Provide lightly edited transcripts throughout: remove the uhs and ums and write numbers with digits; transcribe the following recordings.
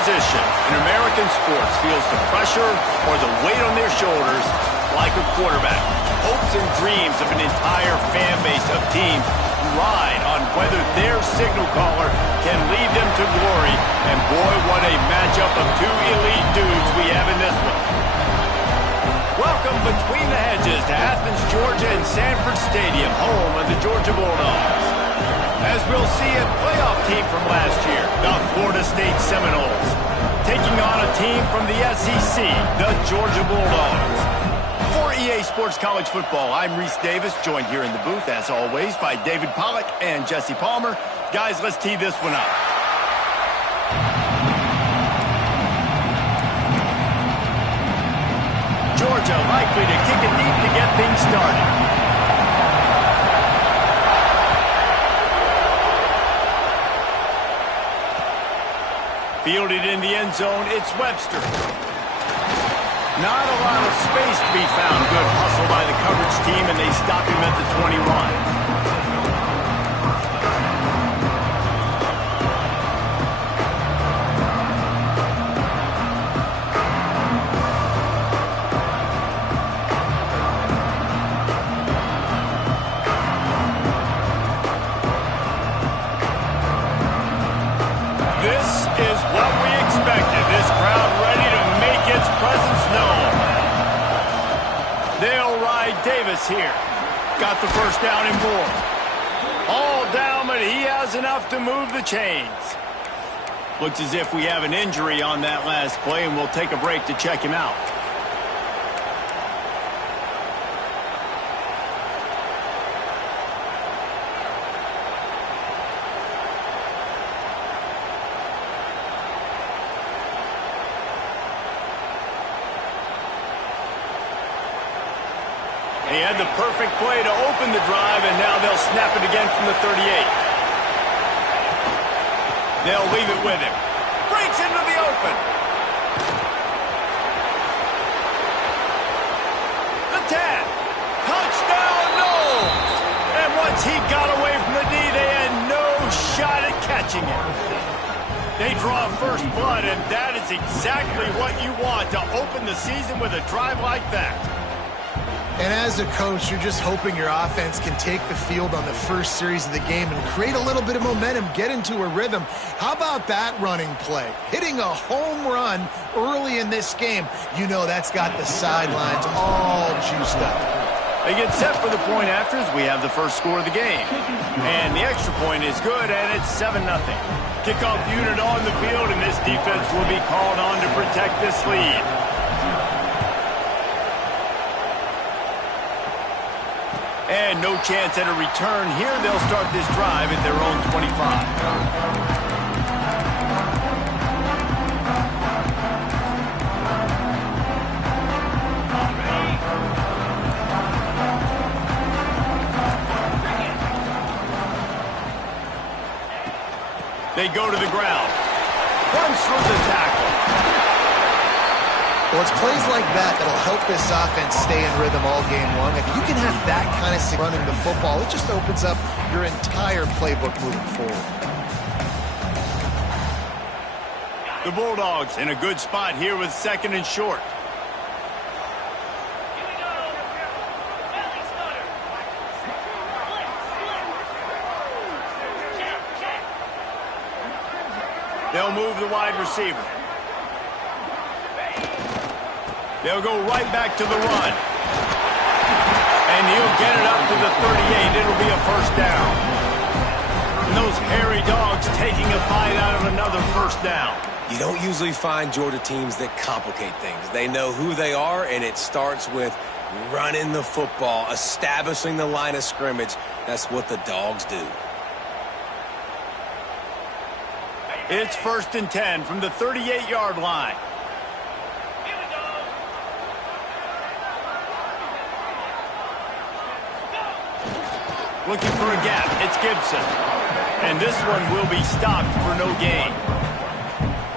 position in American sports feels the pressure or the weight on their shoulders like a quarterback. Hopes and dreams of an entire fan base of teams ride on whether their signal caller can lead them to glory. And boy, what a matchup of two elite dudes we have in this one. Welcome between the hedges to Athens, Georgia and Sanford Stadium, home of the Georgia Bulldogs. As we'll see, a playoff team from last year, the Florida State Seminoles, taking on a team from the SEC, the Georgia Bulldogs. For EA Sports College Football, I'm Reese Davis, joined here in the booth, as always, by David Pollack and Jesse Palmer. Guys, let's tee this one up. Georgia likely to kick it deep to get things started. Fielded in the end zone, it's Webster. Not a lot of space to be found. Good hustle by the coverage team, and they stop him at the 21. Davis here. Got the first down and more. All down, but he has enough to move the chains. Looks as if we have an injury on that last play, and we'll take a break to check him out. He had the perfect play to open the drive, and now they'll snap it again from the 38. They'll leave it with him. Breaks into the open. The 10. Touchdown, Noles. And once he got away from the D, they had no shot at catching him. They draw first blood, and that is exactly what you want to open the season with a drive like that. And as a coach, you're just hoping your offense can take the field on the first series of the game and create a little bit of momentum, get into a rhythm. How about that running play? Hitting a home run early in this game. You know that's got the sidelines all juiced up. They get set for the point after as we have the first score of the game. And the extra point is good, and it's 7-0. Kickoff unit on the field, and this defense will be called on to protect this lead. And no chance at a return here. They'll start this drive at their own 25. They go to the ground. Runs through the tackle. Well, it's plays like that that'll help this offense stay in rhythm all game long. If you can have that kind of running the football, it just opens up your entire playbook moving forward. The Bulldogs in a good spot here with 2nd and short. They'll move the wide receiver. They'll go right back to the run. And he'll get it up to the 38. It'll be a first down. And those hairy dogs taking a bite out of another first down. You don't usually find Georgia teams that complicate things. They know who they are, and it starts with running the football, establishing the line of scrimmage. That's what the Dogs do. It's 1st and 10 from the 38-yard line. Looking for a gap. It's Gibson. And this one will be stopped for no gain.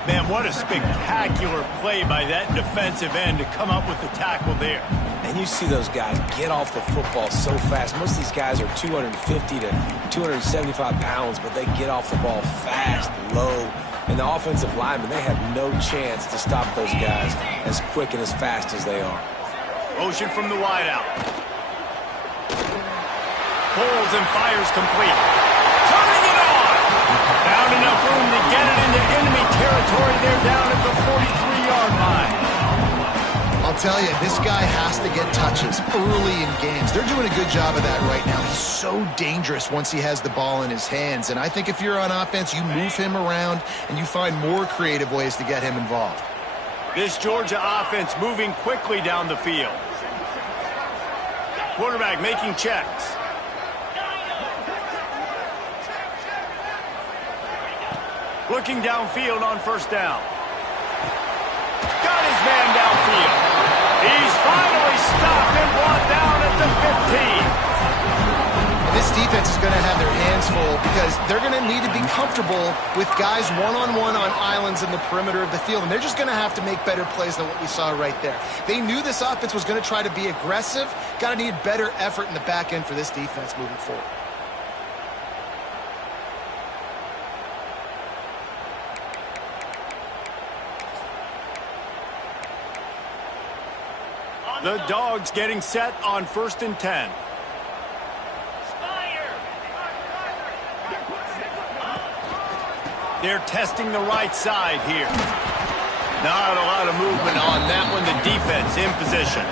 Man, what a spectacular play by that defensive end to come up with the tackle there. And you see those guys get off the football so fast. Most of these guys are 250 to 275 pounds, but they get off the ball fast, low. And the offensive linemen, they have no chance to stop those guys as quick and as fast as they are. Motion from the wideout. Pulls and fires complete. Turning it on. tell you, this guy has to get touches early in games. They're doing a good job of that right now. He's so dangerous once he has the ball in his hands. And I think if you're on offense, you move him around and you find more creative ways to get him involved. This Georgia offense moving quickly down the field. Quarterback making checks. Looking downfield on first down. Got his man downfield. He's finally stopped and brought down at the 15. This defense is going to have their hands full because they're going to need to be comfortable with guys one-on-one on islands in the perimeter of the field, and they're just going to have to make better plays than what we saw right there. They knew this offense was going to try to be aggressive. Got to need better effort in the back end for this defense moving forward. The Dogs getting set on 1st and 10. They're testing the right side here. Not a lot of movement on that one. The defense in position.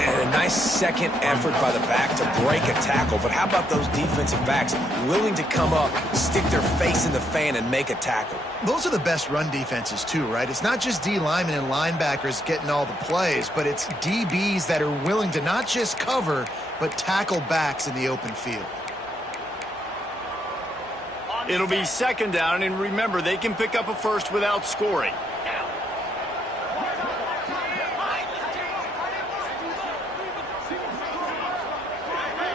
And a nice second effort by the back to break a tackle. But how about those defensive backs willing to come up, stick their face in the fan, and make a tackle? Those are the best run defenses too, right? It's not just D linemen and linebackers getting all the plays, but it's DBs that are willing to not just cover, but tackle backs in the open field. It'll be 2nd down, and remember, they can pick up a first without scoring.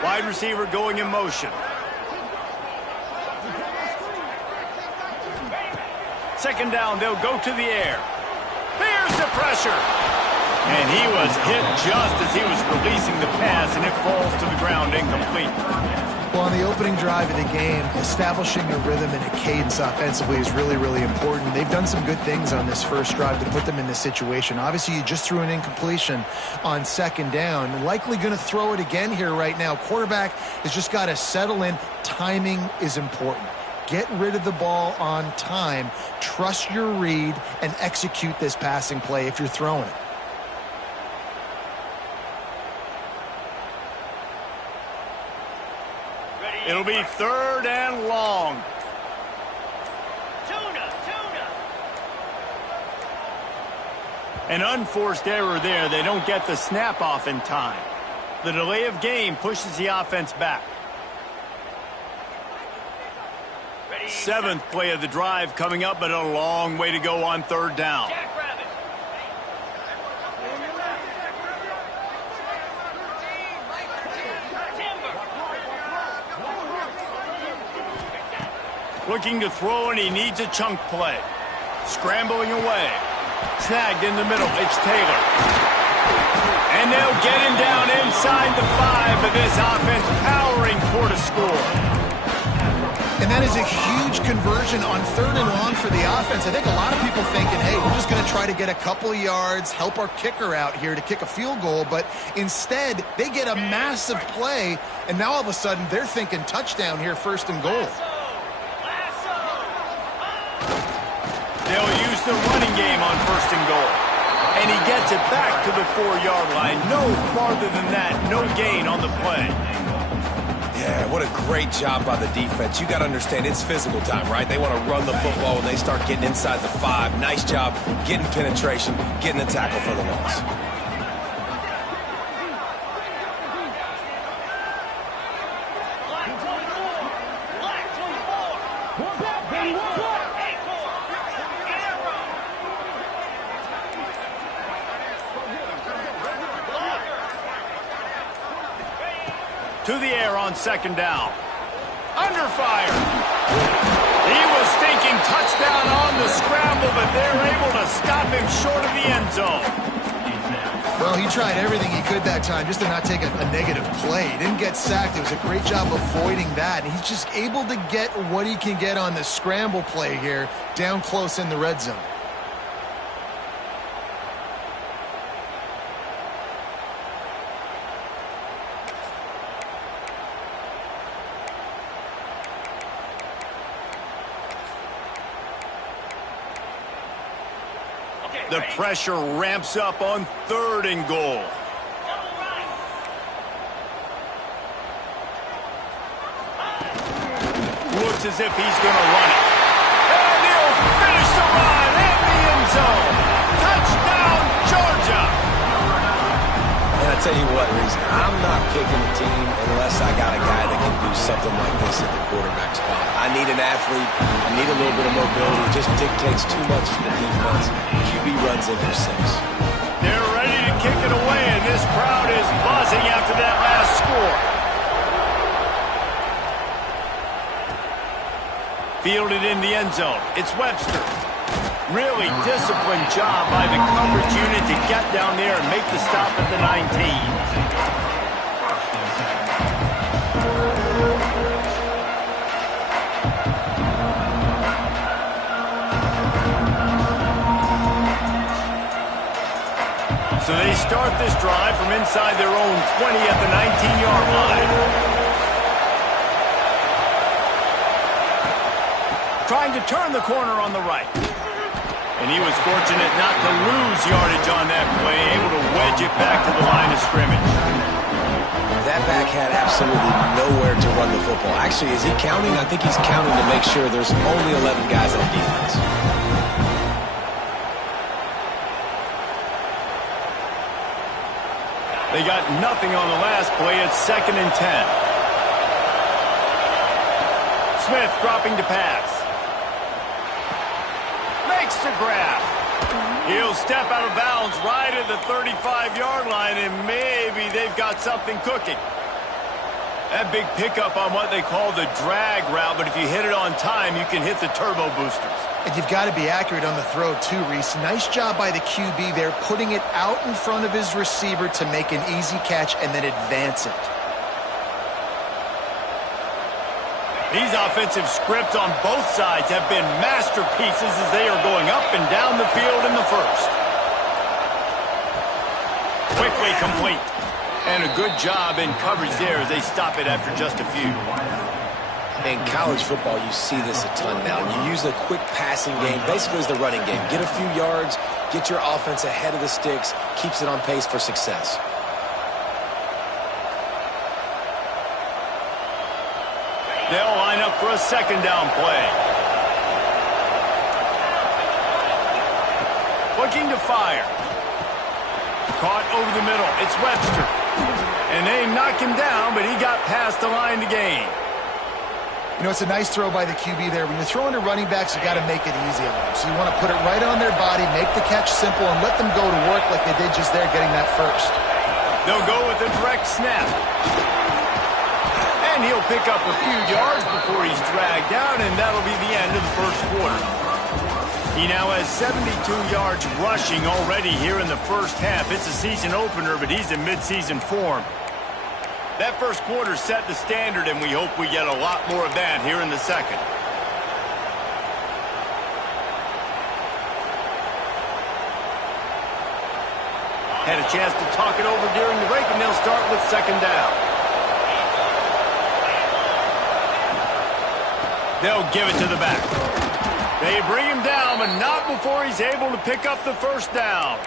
Wide receiver going in motion. 2nd down, they'll go to the air. There's the pressure. And he was hit just as he was releasing the pass, and it falls to the ground incomplete. Well, on the opening drive of the game, establishing a rhythm and a cadence offensively is really, really important. They've done some good things on this first drive to put them in this situation. Obviously, you just threw an incompletion on 2nd down. Likely going to throw it again here right now. Quarterback has just got to settle in. Timing is important. Get rid of the ball on time. Trust your read and execute this passing play if you're throwing it. It'll be 3rd and long. An unforced error there. They don't get the snap off in time. The delay of game pushes the offense back. 7th play of the drive coming up, but a long way to go on 3rd down. Looking to throw, and he needs a chunk play. Scrambling away. Snagged in the middle. It's Taylor. And they'll get him down inside the 5, but this offense powering toward a score. And that is a huge conversion on 3rd and long for the offense. I think a lot of people thinking, hey, we're just going to try to get a couple of yards, help our kicker out here to kick a field goal. But instead, they get a massive play, and now all of a sudden they're thinking touchdown here, 1st and goal. They'll use the running game on 1st and goal. And he gets it back to the 4-yard line. No farther than that. No gain on the play. Yeah, what a great job by the defense. You got to understand, it's physical time, right? They want to run the football when they start getting inside the 5. Nice job getting penetration, getting the tackle for the loss. To the air on 2nd down. Under fire. He was thinking touchdown on the scramble, but they're able to stop him short of the end zone. Well, he tried everything he could that time just to not take a negative play. He didn't get sacked. It was a great job avoiding that. And he's just able to get what he can get on the scramble play here down close in the red zone. The pressure ramps up on 3rd and goal. Looks as if he's going to run it. And he'll finish the run in the end zone. Touchdown, Georgia. And I tell you what, Reese, I'm not picking a team unless I got a guy that can do something like this at the quarterback spot. I need an athlete. I need a little bit of mobility. It just dictates too much to the defense. QB runs in for 6. They're ready to kick it away, and this crowd is buzzing after that last score. Fielded in the end zone. It's Webster. Really disciplined job by the coverage unit to get down there and make the stop at the 19. So they start this drive from inside their own 20 at the 19-yard line. Trying to turn the corner on the right. And he was fortunate not to lose yardage on that play, able to wedge it back to the line of scrimmage. That back had absolutely nowhere to run the football. Actually, is he counting? I think he's counting to make sure there's only 11 guys on defense. They got nothing on the last play. It's 2nd and 10. Smith dropping to pass. Makes the grab. He'll step out of bounds right at the 35-yard line, and maybe they've got something cooking. That big pickup on what they call the drag route, but if you hit it on time, you can hit the turbo boosters. And you've got to be accurate on the throw, too, Reese. Nice job by the QB there, putting it out in front of his receiver to make an easy catch and then advance it. These offensive scripts on both sides have been masterpieces as they are going up and down the field in the first. Quickly complete. And a good job in coverage there as they stop it after just a few. In college football, you see this a ton now. You use a quick passing game, basically as the running game. Get a few yards, get your offense ahead of the sticks, keeps it on pace for success. They'll line up for a 2nd down play. Looking to fire. Caught over the middle. It's Webster. And they knock him down, but he got past the line to gain. You know, it's a nice throw by the QB there. When you're throwing to running backs, you got to make it easy on them. So you want to put it right on their body, make the catch simple, and let them go to work like they did just there getting that first. They'll go with a direct snap. And he'll pick up a few yards before he's dragged down, and that'll be the end of the first quarter. He now has 72 yards rushing already here in the first half. It's a season opener, but he's in midseason form. That first quarter set the standard, and we hope we get a lot more of that here in the second. Had a chance to talk it over during the break, and they'll start with 2nd down. They'll give it to the back. They bring him down, but not before he's able to pick up the 1st down.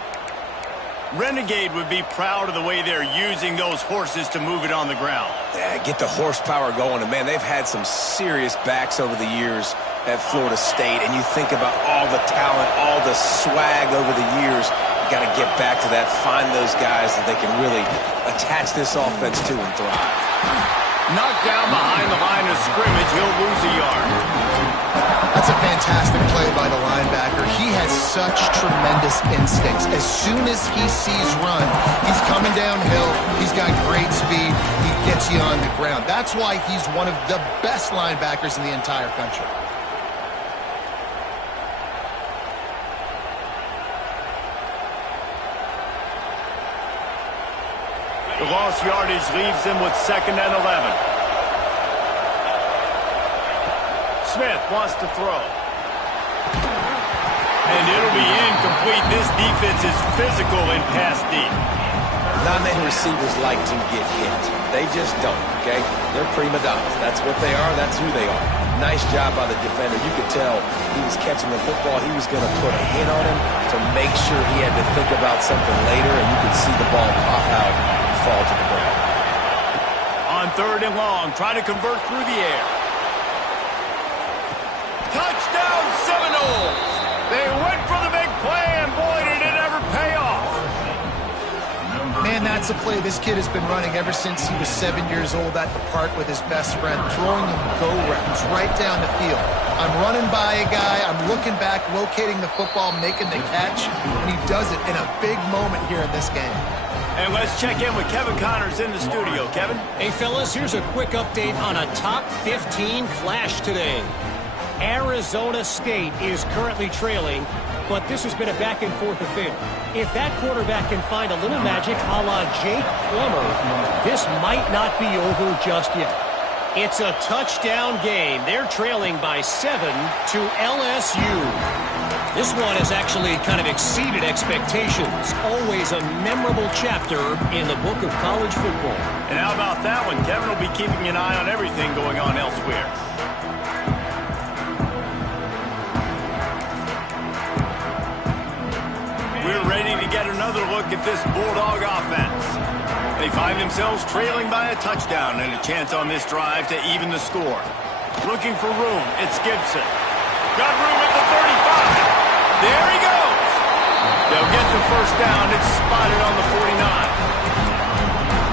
Renegade would be proud of the way they're using those horses to move it on the ground. Yeah, get the horsepower going. And, man, they've had some serious backs over the years at Florida State. And you think about all the talent, all the swag over the years. You got to get back to that, find those guys that they can really attach this offense to and thrive. Knocked down behind the line of scrimmage. He'll lose a yard. That's a fantastic play by the linebacker. He has such tremendous instincts. As soon as he sees run, he's coming downhill. He's got great speed. He gets you on the ground. That's why he's one of the best linebackers in the entire country. The lost yardage leaves them with 2nd and 11. Smith wants to throw. And it'll be incomplete. This defense is physical in pass deep. Not many receivers like to get hit. They just don't, okay? They're prima donnas. That's what they are. That's who they are. Nice job by the defender. You could tell he was catching the football. He was going to put a hit on him to make sure he had to think about something later, and you could see the ball pop out and fall to the ground. On 3rd and long, trying to convert through the air. Touchdown Seminoles! They went for the big play, and boy, did it ever pay off. Man, that's a play this kid has been running ever since he was 7 years old at the park with his best friend, throwing him go routes right down the field. I'm running by a guy, I'm looking back, locating the football, making the catch, and he does it in a big moment here in this game. And let's check in with Kevin Connors in the studio. Kevin? Hey, fellas, here's a quick update on a top 15 clash today. Arizona State is currently trailing, but this has been a back-and-forth affair. If that quarterback can find a little magic a la Jake Plummer, this might not be over just yet. It's a touchdown game. They're trailing by 7 to LSU. This one has actually kind of exceeded expectations. Always a memorable chapter in the book of college football. And how about that one? Kevin will be keeping an eye on everything going on elsewhere. We're ready to get another look at this Bulldog offense. They find themselves trailing by a touchdown and a chance on this drive to even the score. Looking for room, it's Gibson. Got room at the 35. There he goes. They'll get the first down. It's spotted on the 49.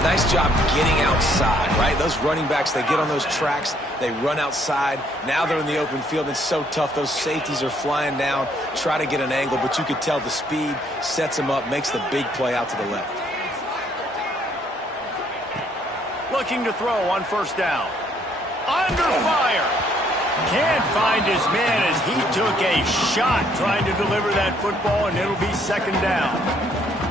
Nice job getting outside, right? Those running backs, they get on those tracks, they run outside. Now they're in the open field. It's so tough. Those safeties are flying down, try to get an angle, but you could tell the speed sets them up, makes the big play out to the left. Looking to throw on first down. Under fire. Can't find his man as he took a shot trying to deliver that football, and it'll be 2nd down.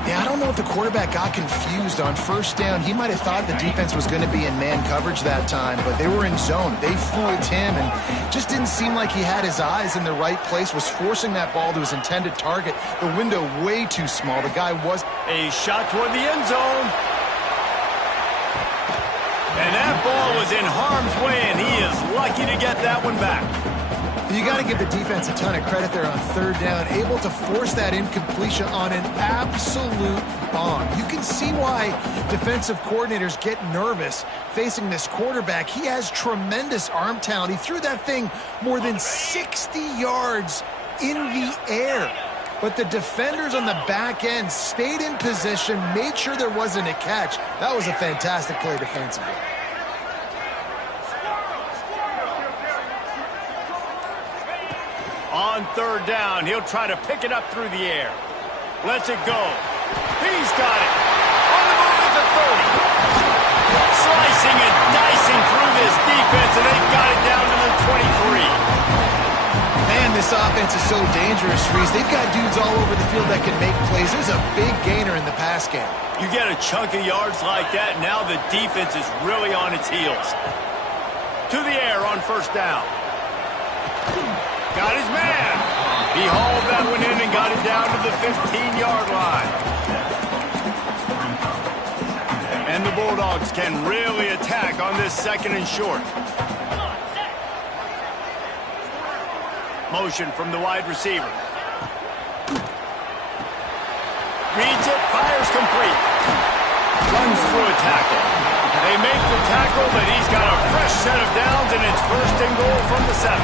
Yeah, I don't know if the quarterback got confused on first down. He might have thought the defense was going to be in man coverage that time, but they were in zone. They fooled him and just didn't seem like he had his eyes in the right place, was forcing that ball to his intended target. The window way too small. The guy was... A shot toward the end zone. And that ball was in harm's way, and he is lucky to get that one back. You got to give the defense a ton of credit there on 3rd down, able to force that incompletion on an absolute bomb. You can see why defensive coordinators get nervous facing this quarterback. He has tremendous arm talent. He threw that thing more than 60 yards in the air. But the defenders on the back end stayed in position, made sure there wasn't a catch. That was a fantastic play defensively. On 3rd down, he'll try to pick it up through the air. Lets it go. He's got it. On the move at the 30. Slicing and dicing through this defense, and they've got it down to the 23. Man, this offense is so dangerous, Reese. They've got dudes all over the field that can make plays. There's a big gainer in the pass game. You get a chunk of yards like that, now the defense is really on its heels. To the air on first down. Got his man. He hauled that one in and got it down to the 15-yard line. And the Bulldogs can really attack on this 2nd and short. Motion from the wide receiver. Reads it, fires complete. Runs through a tackle. They make the tackle, but he's got a fresh set of downs, and it's 1st and goal from the 7.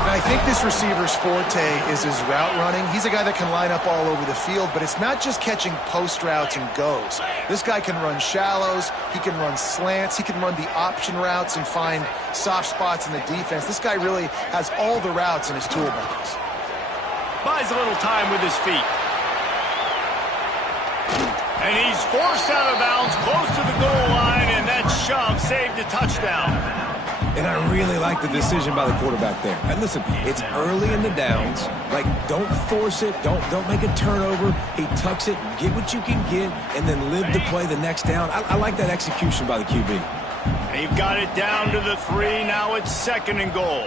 I think this receiver's forte is his route running. He's a guy that can line up all over the field, but it's not just catching post routes and goes. This guy can run shallows, he can run slants, he can run the option routes and find soft spots in the defense. This guy really has all the routes in his toolbox. Buys a little time with his feet. And he's forced out of bounds close to the goal line, and that shove saved a touchdown. And I really like the decision by the quarterback there. And listen, it's early in the downs. Like, don't force it. Don't make a turnover. He tucks it, get what you can get, and then live to play the next down. I like that execution by the QB. They've got it down to the 3. Now it's 2nd and goal.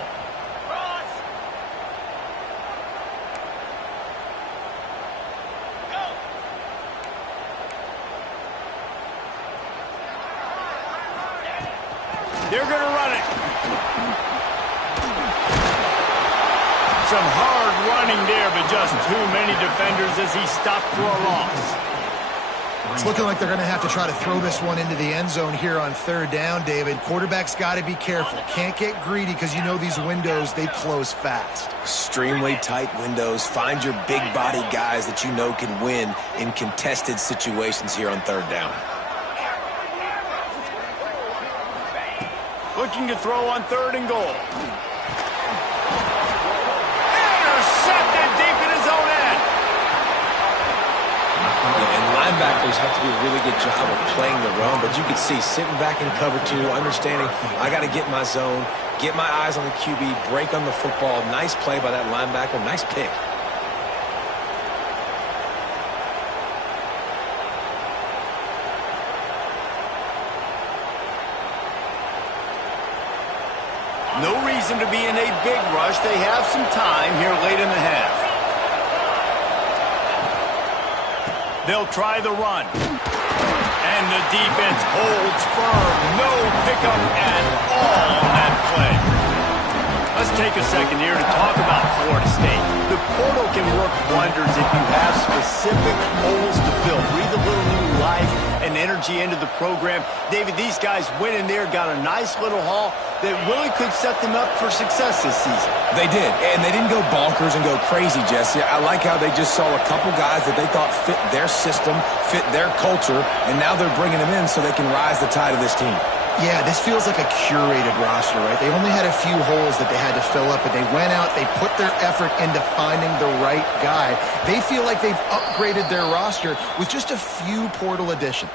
Some hard running there, but just too many defenders as he stopped for a loss. It's looking like they're going to have to try to throw this one into the end zone here on third down, David. Quarterback's got to be careful. Can't get greedy because you know these windows, they close fast. Extremely tight windows. Find your big body guys that you know can win in contested situations here on third down. Looking to throw on third and goal. Intercepted deep in his own end. Yeah, and linebackers have to do a really good job of playing the run, but you can see sitting back in cover two, understanding I got to get my zone, get my eyes on the QB, break on the football. Nice play by that linebacker. Nice pick. No reason to be in a big rush. They have some time here late in the half. They'll try the run. And the defense holds firm. No pickup at all on that play. Let's take a second here to talk about Florida State. The portal can work wonders if you have specific holes to fill. Breathe a little new life and energy into the program. David, these guys went in there, got a nice little haul that really could set them up for success this season. They did, and they didn't go bonkers and go crazy, Jesse. I like how they just saw a couple guys that they thought fit their system, fit their culture, and now they're bringing them in so they can rise the tide of this team. Yeah, this feels like a curated roster, right? They only had a few holes that they had to fill up, but they went out, they put their effort into finding the right guy. They feel like they've upgraded their roster with just a few portal additions.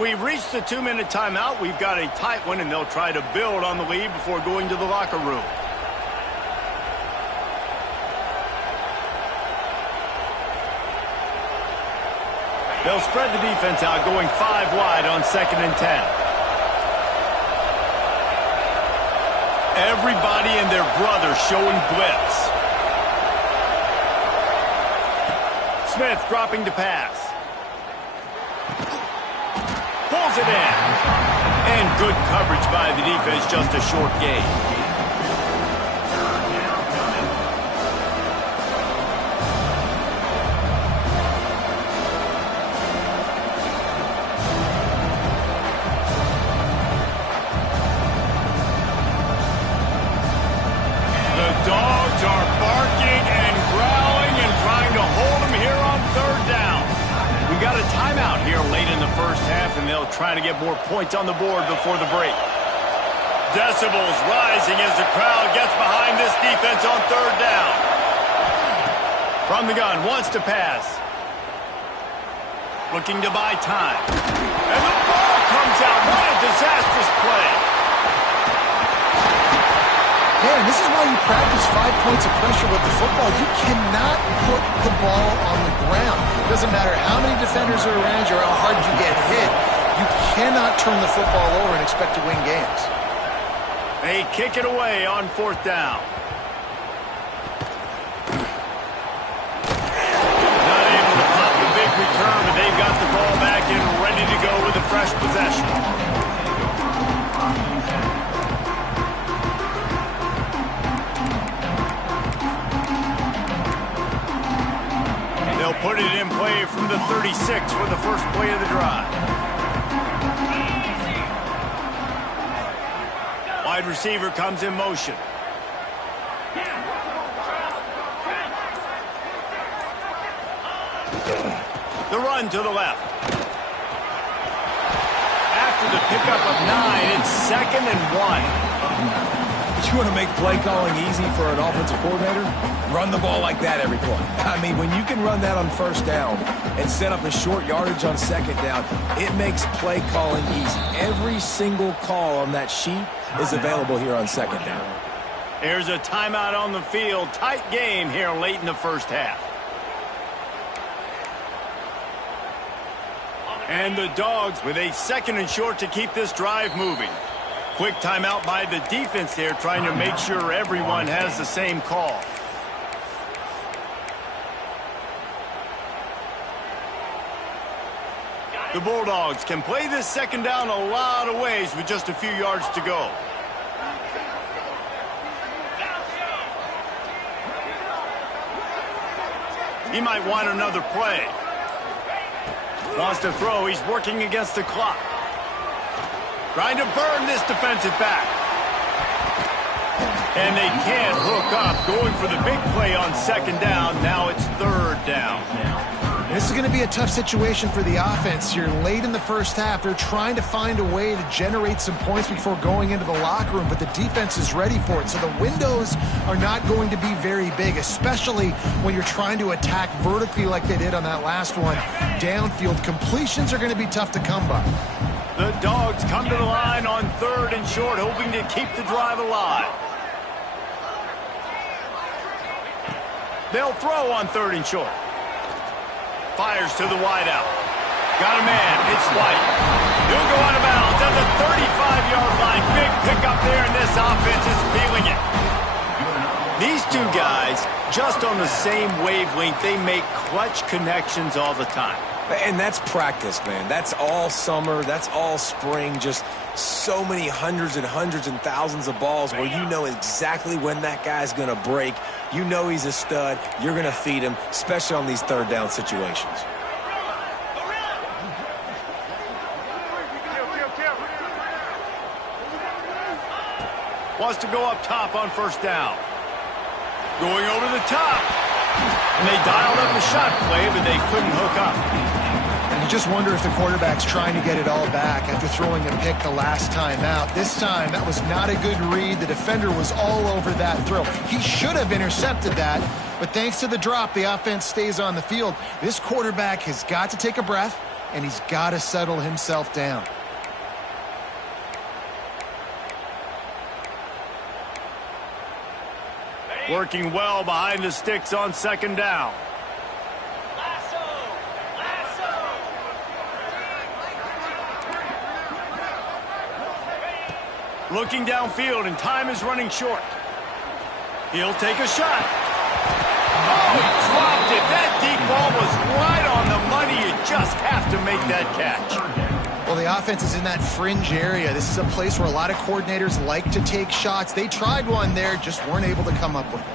We've reached the 2-minute timeout. We've got a tight one, and they'll try to build on the lead before going to the locker room. They'll spread the defense out, going 5 wide on 2nd and 10. Everybody and their brother showing blitz. Smith dropping to pass. Pulls it in. And good coverage by the defense, just a short gain. The Dogs are barking and growling and trying to hold them here on third down. We got a timeout here late in the first half, and they'll try to get more points on the board before the break. Decibels rising as the crowd gets behind this defense on third down. From the gun, wants to pass. Looking to buy time. And the ball comes out. What a disastrous play. Man, this is why you practice 5 points of pressure with the football. You cannot put the ball on the ground. It doesn't matter how many defenders are around you or how hard you get hit. You cannot turn the football over and expect to win games. They kick it away on 4th down. Not able to pop the big return, but they've got the ball back and ready to go with a fresh possession. They'll put it in play from the 36 for the first play of the drive. Wide receiver comes in motion. The run to the left. After the pickup of 9, it's 2nd and 1. You want to make play calling easy for an offensive coordinator? Run the ball like that every play. I mean, when you can run that on 1st down and set up a short yardage on 2nd down, it makes play calling easy. Every single call on that sheet is available here on 2nd down. Here's a timeout on the field. Tight game here late in the first half. And the Dogs with a 2nd and short to keep this drive moving. Quick timeout by the defense there, trying to make sure everyone has the same call. The Bulldogs can play this 2nd down a lot of ways with just a few yards to go. He might want another play. Wants to throw. He's working against the clock. Trying to burn this defensive back. And they can't hook up. Going for the big play on second down. Now it's third down. This is going to be a tough situation for the offense here. Late in the first half, they're trying to find a way to generate some points before going into the locker room, but the defense is ready for it. So the windows are not going to be very big, especially when you're trying to attack vertically like they did on that last one. Downfield completions are going to be tough to come by. The Dogs come to the line on third and short, hoping to keep the drive alive. They'll throw on third and short. Fires to the wideout. Got a man. It's White. He'll go out of bounds at the 35-yard line. Big pickup there, and this offense is feeling it. These two guys, just on the same wavelength, they make clutch connections all the time. And that's practice, man. That's all summer. That's all spring. Just so many hundreds and thousands of balls where you know exactly when that guy's going to break. You know he's a stud. You're going to feed him, especially on these third down situations. Wants to go up top on first down. Going over the top. And they dialed up a shot play, but they couldn't hook up. And you just wonder if the quarterback's trying to get it all back after throwing a pick the last time out. This time, that was not a good read. The defender was all over that throw. He should have intercepted that, but thanks to the drop, the offense stays on the field. This quarterback has got to take a breath, and he's got to settle himself down. Working well behind the sticks on second down. Looking downfield, and time is running short. He'll take a shot. Oh, he dropped it. That deep ball was right on the money. You just have to make that catch. Well, the offense is in that fringe area. This is a place where a lot of coordinators like to take shots. They tried one there, just weren't able to come up with it.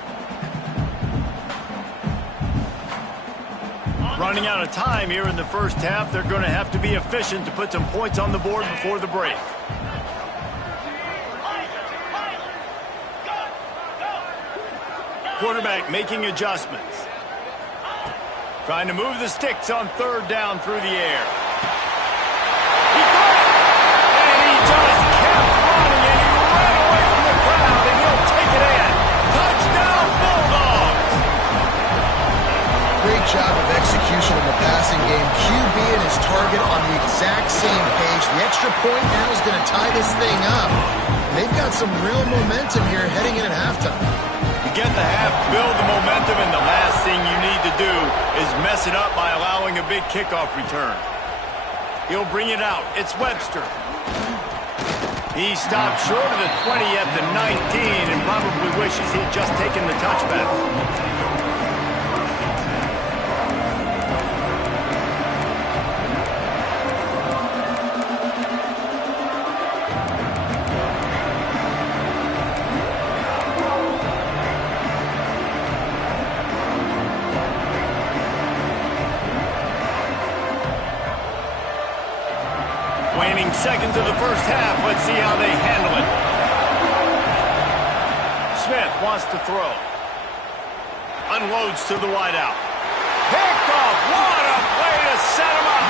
Running out of time here in the first half. They're going to have to be efficient to put some points on the board before the break. Quarterback making adjustments. Trying to move the sticks on third down through the air. He got it! And he just kept running, and he ran away from the crowd, and he'll take it in. Touchdown, Bulldogs! Great job of execution in the passing game. QB and his target on the exact same page. The extra point now is going to tie this thing up. And they've got some real momentum here heading in at halftime. Get the half, build the momentum, and the last thing you need to do is mess it up by allowing a big kickoff return. He'll bring it out. It's Webster. He stopped short of the 20 at the 19 and probably wishes he'd just taken the touchback. Waning seconds of the first half. Let's see how they handle it. Smith wants to throw. Unloads to the wideout. Picked off. What a play to set him up.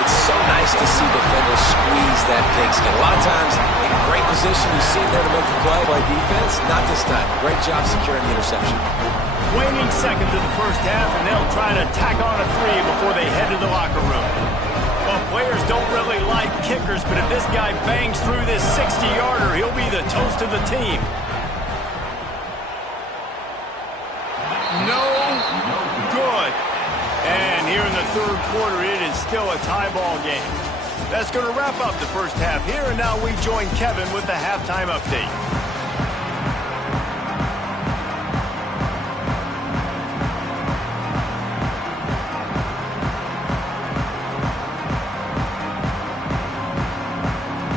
It's so nice to see defenders squeeze that pigskin. A lot of times, in great position, you see them there to make the play by defense. Not this time. Great job securing the interception. Waning seconds of the first half, and they'll try to tack on a three before they head to the locker room. Well, players don't really like kickers, but if this guy bangs through this 60-yarder, he'll be the toast of the team. No good. And here in the third quarter, it is still a tie ball game. That's going to wrap up the first half here, and now we join Kevin with the halftime update.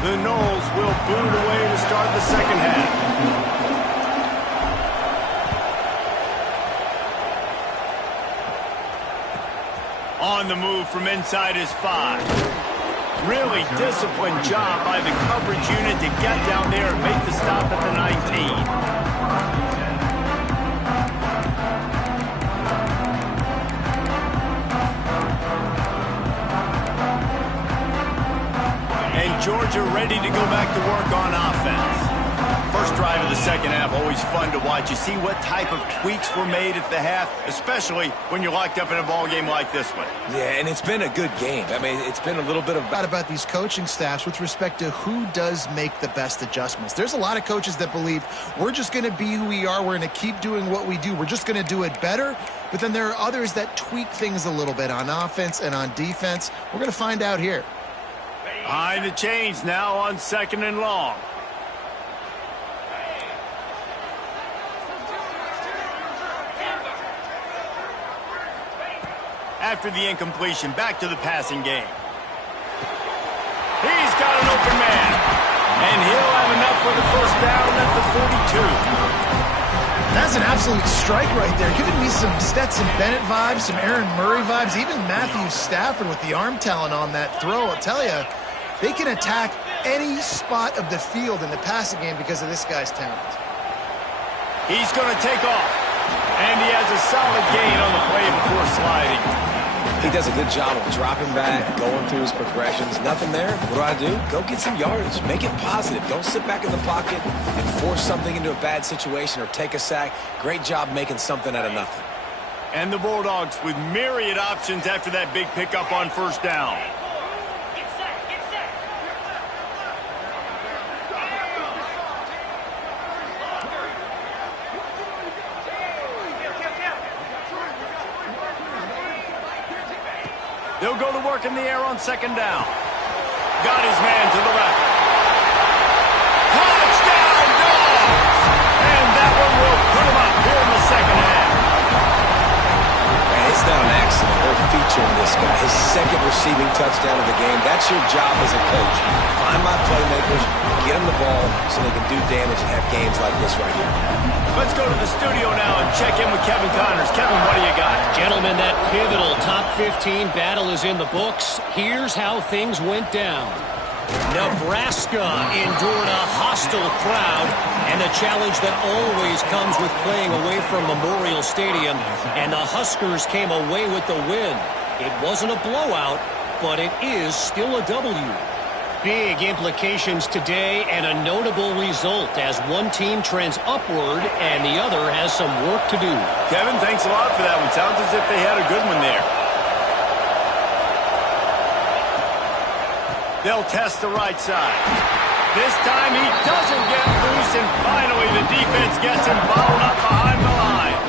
The Noles will boot away to start the second half. on the move from inside his 5. Really disciplined job by the coverage unit to get down there and make the stop at the 19. And Georgia ready to go back to work on offense. First drive of the second half, always fun to watch. You see what type of tweaks were made at the half, especially when you're locked up in a ball game like this one. Yeah, and it's been a good game. I mean, it's been a little bit of... About these coaching staffs with respect to who does make the best adjustments. There's a lot of coaches that believe we're just going to be who we are. We're going to keep doing what we do. We're just going to do it better. But then there are others that tweak things a little bit on offense and on defense. We're going to find out here. Behind the chains now on 2nd and long. After the incompletion, back to the passing game. He's got an open man. And he'll have enough for the first down at the 42. That's an absolute strike right there. Giving me some Stetson Bennett vibes, some Aaron Murray vibes, even Matthew Stafford with the arm talent on that throw. I'll tell you, they can attack any spot of the field in the passing game because of this guy's talent. He's going to take off. And he has a solid gain on the play before sliding. He does a good job of dropping back, going through his progressions. Nothing there. What do? Go get some yardage. Make it positive. Don't sit back in the pocket and force something into a bad situation or take a sack. Great job making something out of nothing. And the Bulldogs with myriad options after that big pickup on first down. They'll go to work in the air on 2nd down. Got his man to the left. Touchdown, Dogs! And that one will put him up here in the second half. Man, it's not an accident. They're featuring this guy. His 2nd receiving touchdown of the game. That's your job as a coach. Find my playmakers, get them the ball so they can do damage and have games like this right here. Let's go to the studio now and check in with Kevin Connors. Kevin, what do you got? Gentlemen, that pivotal top 15 battle is in the books. Here's how things went down. Nebraska endured a hostile crowd and the challenge that always comes with playing away from Memorial Stadium, and the Huskers came away with the win. It wasn't a blowout, but it is still a W. Big implications today and a notable result as one team trends upward and the other has some work to do. Kevin, thanks a lot for that one. Sounds as if they had a good one there. They'll test the right side. This time he doesn't get loose, and finally the defense gets him bottled up behind the line.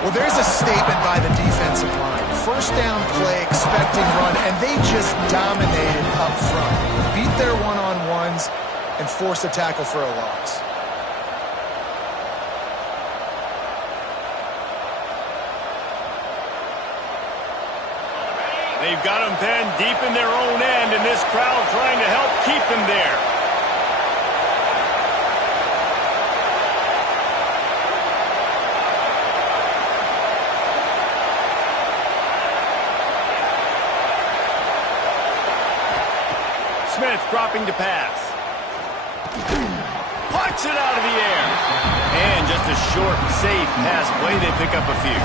Well, there's a statement by the defensive line. First down play, expecting run, and they just dominated up front. Beat their one-on-ones and forced a tackle for a loss. They've got them pinned deep in their own end, and this crowd trying to help keep them there. Smith dropping to pass. Puts it out of the air. And just a short, safe pass play. They pick up a few.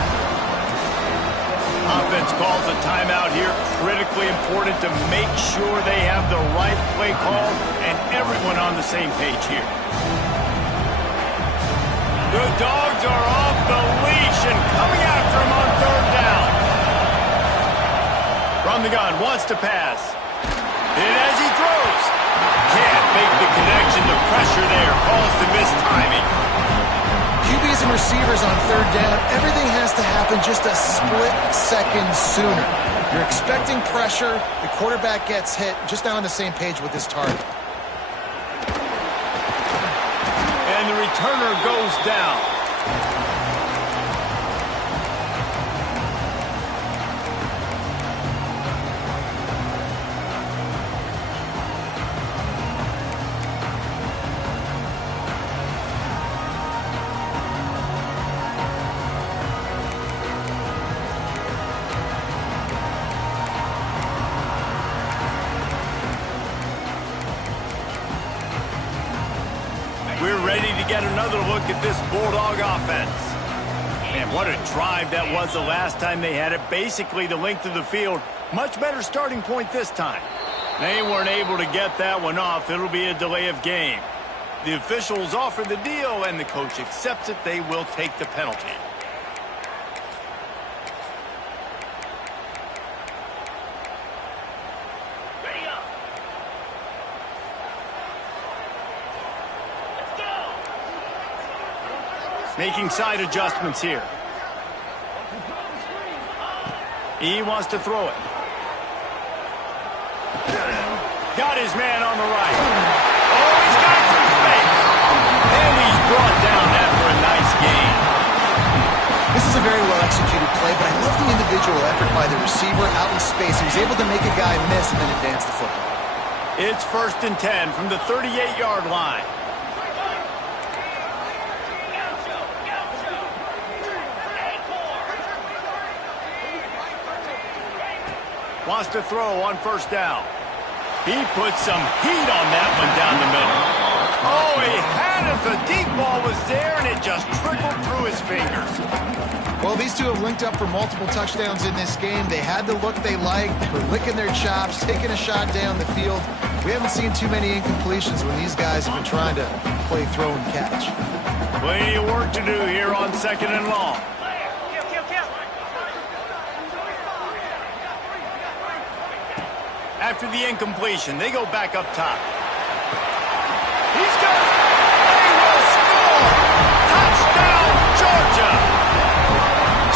Offense calls a timeout here. Critically important to make sure they have the right play call and everyone on the same page here. The Dogs are off the leash and coming after him on 3rd down. From the gun, wants to pass. And as he throws, can't make the connection. The pressure there calls the missed timing. QBs and receivers on 3rd down, everything has to happen just a split second sooner. You're expecting pressure, the quarterback gets hit, just not on the same page with his target. And the returner goes down. another look at this Bulldog offense. And what a drive that was the last time they had it. Basically the length of the field. Much better starting point this time. They weren't able to get that one off. It'll be a delay of game. The officials offer the deal, and the coach accepts it. They will take the penalty. Making side adjustments here. He wants to throw it. Got his man on the right. Oh, he's got some space. And he's brought down after a nice gain. This is a very well-executed play, but I love the individual effort by the receiver out in space. He was able to make a guy miss and then advance the football. It's 1st and 10 from the 38-yard line. Wants to throw on 1st down. He put some heat on that one down the middle. Oh, he had it. The deep ball was there, and it just trickled through his fingers. Well, these two have linked up for multiple touchdowns in this game. They had the look they liked. They were licking their chops, taking a shot down the field. We haven't seen too many incompletions when these guys have been trying to play throw and catch. Plenty of work to do here on 2nd and long. After the incompletion, they go back up top. He's got it. They will score. Touchdown, Georgia.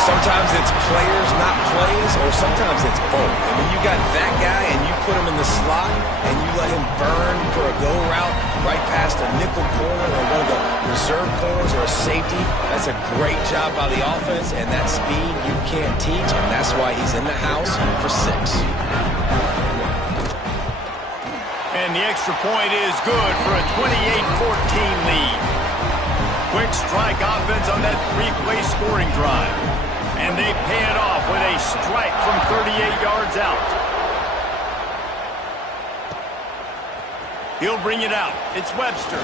Sometimes it's players, not plays, or sometimes it's both. And when you got that guy and you put him in the slot and you let him burn for a go route right past a nickel corner or one of the reserve corners or a safety, that's a great job by the offense, and that speed you can't teach, and that's why he's in the house for 6. And the extra point is good for a 28-14 lead. Quick strike offense on that 3-play scoring drive. And they pay it off with a strike from 38 yards out. He'll bring it out. It's Webster.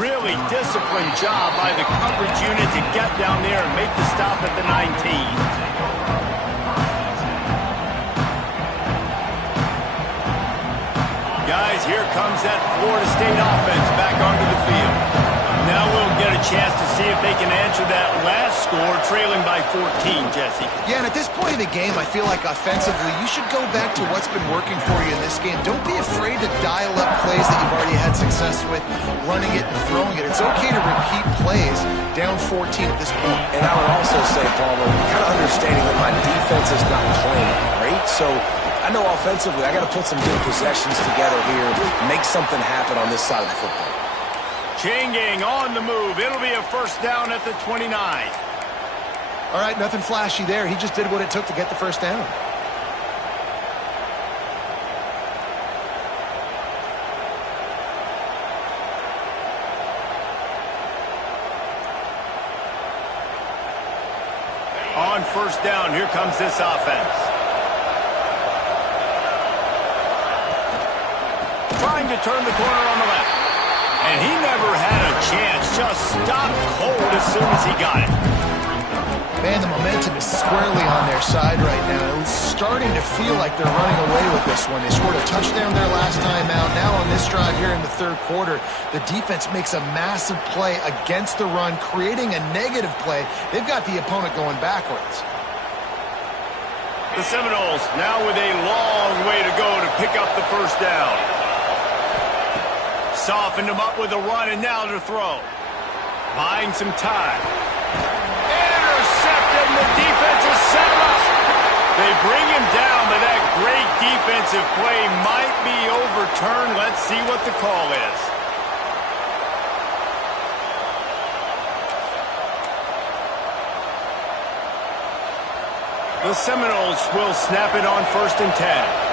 Really disciplined job by the coverage unit to get down there and make the stop at the 19. Guys, here comes that Florida State offense back onto the field. Now we'll get a chance to see if they can answer that last score, trailing by 14, Jesse. Yeah, and at this point in the game, I feel like offensively, you should go back to what's been working for you in this game. Don't be afraid to dial up plays that you've already had success with, running it and throwing it. It's okay to repeat plays down 14 at this point. And I would also say, Palmer, kind of understanding that my defense is not playing great, so I know offensively I got to put some good possessions together here, make something happen on this side of the football. Changing on the move. It'll be a 1st down at the 29. All right, nothing flashy there. He just did what it took to get the 1st down. On 1st down, here comes this offense. Trying to turn the corner on the left. And he never had a chance. Just stopped cold as soon as he got it. Man, the momentum is squarely on their side right now. It's starting to feel like they're running away with this one. They scored a touchdown their last time out. Now on this drive here in the 3rd quarter, the defense makes a massive play against the run, creating a negative play. They've got the opponent going backwards. The Seminoles now with a long way to go to pick up the 1st down. Softened him up with a run, and now to throw. Buying some time. Intercepted, and the defense is set him up. They bring him down, but that great defensive play might be overturned. Let's see what the call is. The Seminoles will snap it on 1st and 10.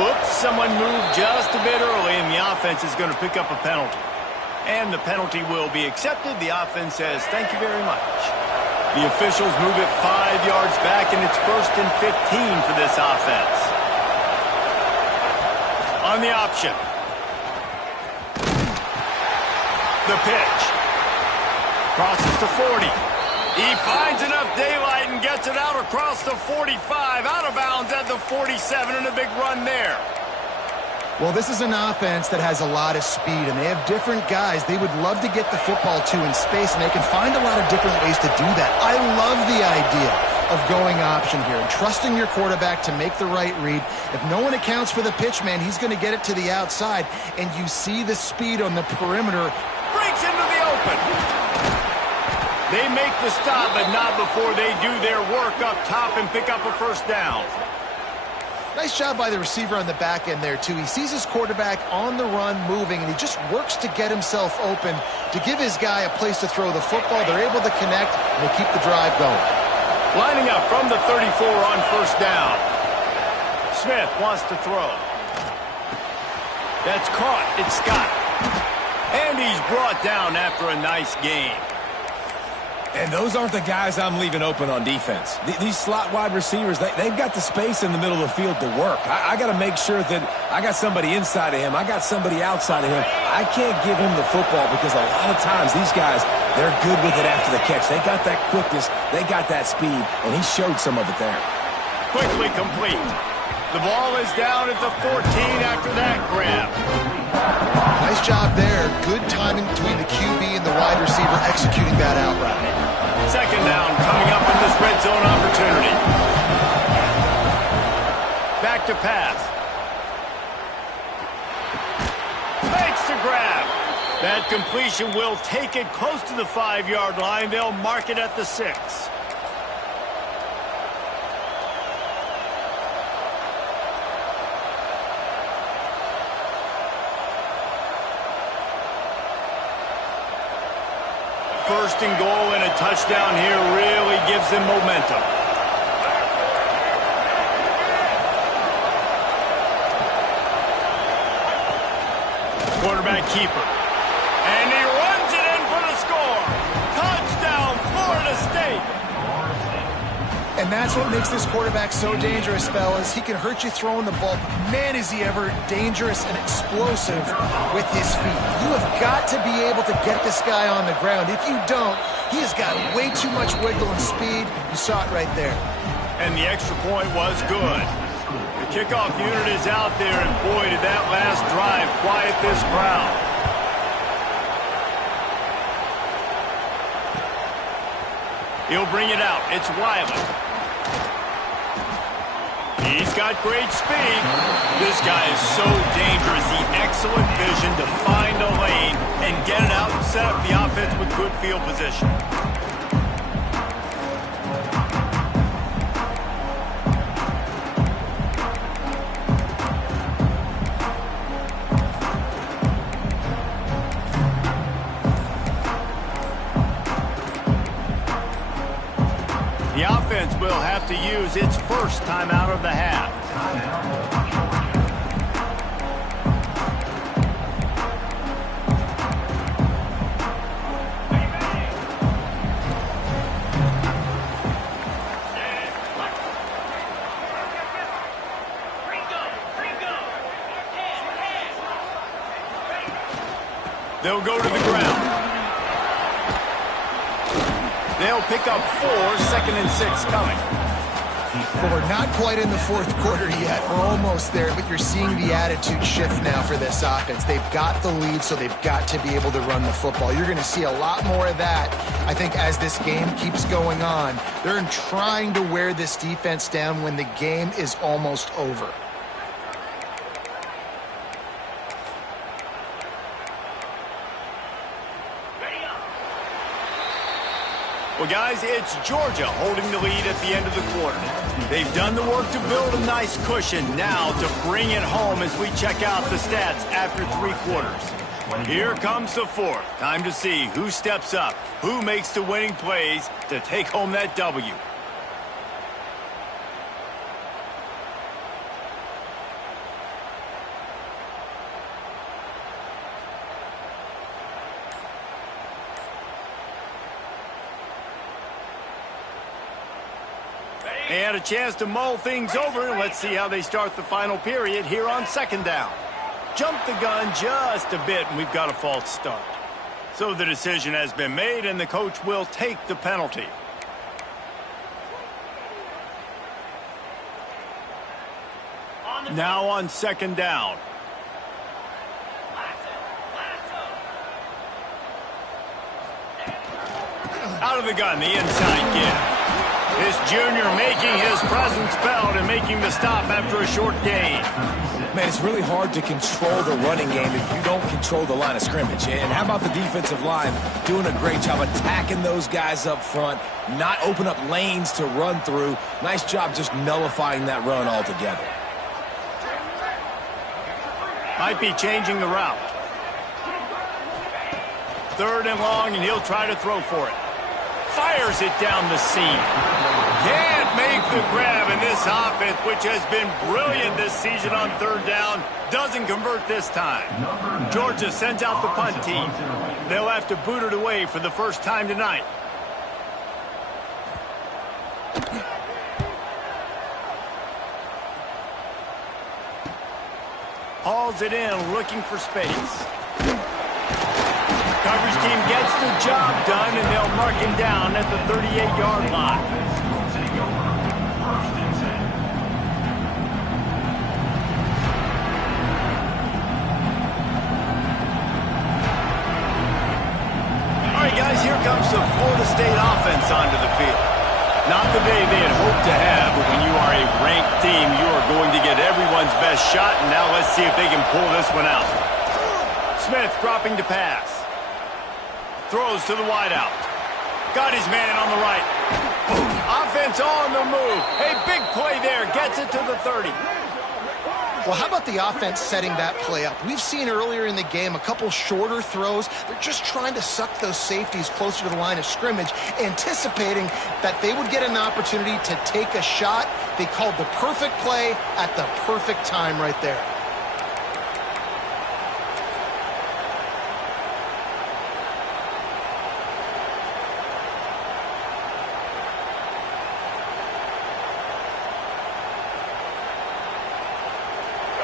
Oops, someone moved just a bit early, and the offense is going to pick up a penalty. And the penalty will be accepted. The offense says, thank you very much. The officials move it 5 yards back, and it's 1st and 15 for this offense. On the option. The pitch. Crosses to 40. He finds enough daylight and gets it out across the 45. Out of bounds at the 47, and a big run there. Well, this is an offense that has a lot of speed, and they have different guys they would love to get the football to in space, and they can find a lot of different ways to do that. I love the idea of going option here and trusting your quarterback to make the right read. If no one accounts for the pitch, man, he's going to get it to the outside, and you see the speed on the perimeter. Breaks into the open. They make the stop, but not before they do their work up top and pick up a first down. Nice job by the receiver on the back end there, too. He sees his quarterback on the run moving, and he just works to get himself open to give his guy a place to throw the football. They're able to connect, and they keep the drive going. Lining up from the 34 on first down. Smith wants to throw. That's caught. It's Scott. And he's brought down after a nice gain. And those aren't the guys I'm leaving open on defense. These slot wide receivers, they've got the space in the middle of the field to work. I got to make sure that I got somebody inside of him. I got somebody outside of him. I can't give him the football because a lot of times these guys, they're good with it after the catch. They got that quickness. They got that speed, and he showed some of it there. Quickly complete. The ball is down at the 14 after that grab. Nice job there. Good timing between the QB and the wide receiver executing that out route. Second down coming up in this red zone opportunity. Back to pass. Makes the grab. That completion will take it close to the 5-yard line. They'll mark it at the 6. First and goal, and a touchdown here really gives them momentum. Quarterback keeper. And he runs it in for the score. Touchdown, Florida State. And that's what makes this quarterback so dangerous, fellas. He can hurt you throwing the ball. Man, is he ever dangerous and explosive with his feet. You have got to be able to get this guy on the ground. If you don't, he has got way too much wiggle and speed. You saw it right there. And the extra point was good. The kickoff unit is out there, and boy, did that last drive quiet this crowd. He'll bring it out. It's Wiley. He's got great speed. This guy is so dangerous. The excellent vision to find a lane and get it out and set up the offense with good field position. The offense will have to use its first timeout of the half. They'll go to the ground. They'll pick up 4, 2nd and 6 coming. But we're not quite in the fourth quarter yet. We're almost there, but you're seeing the attitude shift now for this offense. They've got the lead, so they've got to be able to run the football. You're going to see a lot more of that, I think, as this game keeps going on. They're trying to wear this defense down when the game is almost over. Well, guys, it's Georgia holding the lead at the end of the quarter. They've done the work to build a nice cushion. Now to bring it home as we check out the stats after 3 quarters. Here comes the fourth. Time to see who steps up, who makes the winning plays to take home that W. And a chance to mull things over, and let's see how they start the final period here on second down. Jump the gun just a bit, and we've got a false start. So the decision has been made, and the coach will take the penalty. Now on second down. Out of the gun, the inside give. This junior making his presence felt and making the stop after a short gain. Man, it's really hard to control the running game if you don't control the line of scrimmage. And how about the defensive line doing a great job attacking those guys up front, not open up lanes to run through. Nice job just nullifying that run altogether. Might be changing the route. Third and long, and he'll try to throw for it. Fires it down the seam. Can't make the grab, and this offense, which has been brilliant this season on third down, doesn't convert this time. Georgia sends out the punt team. They'll have to boot it away for the first time tonight. Hauls it in, looking for space. Coverage team gets the job done, and they'll mark him down at the 38-yard line. All right, guys, here comes the Florida State offense onto the field. Not the day they had hoped to have, but when you are a ranked team, you are going to get everyone's best shot, and now let's see if they can pull this one out. Smith dropping to pass. Throws to the wideout. Got his man on the right. Offense on the move. A big play there. Gets it to the 30. Well, how about the offense setting that play up? We've seen earlier in the game a couple shorter throws. They're just trying to suck those safeties closer to the line of scrimmage, anticipating that they would get an opportunity to take a shot. They called the perfect play at the perfect time right there.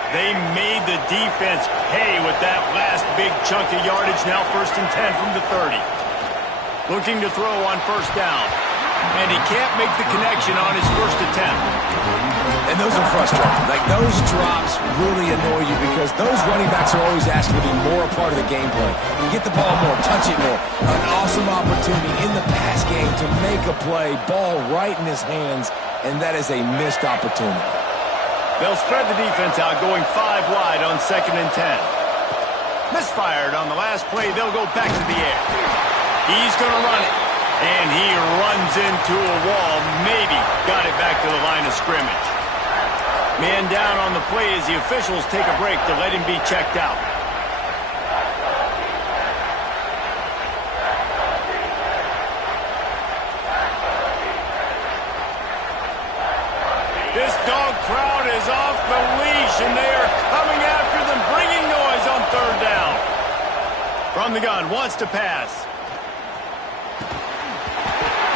They made the defense pay with that last big chunk of yardage. Now 1st and 10 from the 30. Looking to throw on first down. And he can't make the connection on his first attempt. And those are frustrating. Like, those drops really annoy you because those running backs are always asked to be more a part of the game plan. You get the ball more, touch it more. An awesome opportunity in the pass game to make a play, ball right in his hands, and that is a missed opportunity. They'll spread the defense out, going 5 wide on 2nd and 10. Misfired on the last play. They'll go back to the air. He's going to run it. And he runs into a wall. Maybe got it back to the line of scrimmage. Man down on the play as the officials take a break to let him be checked out. This dog crowd is off the leash, and they are coming after them, bringing noise on third down. From the gun, wants to pass.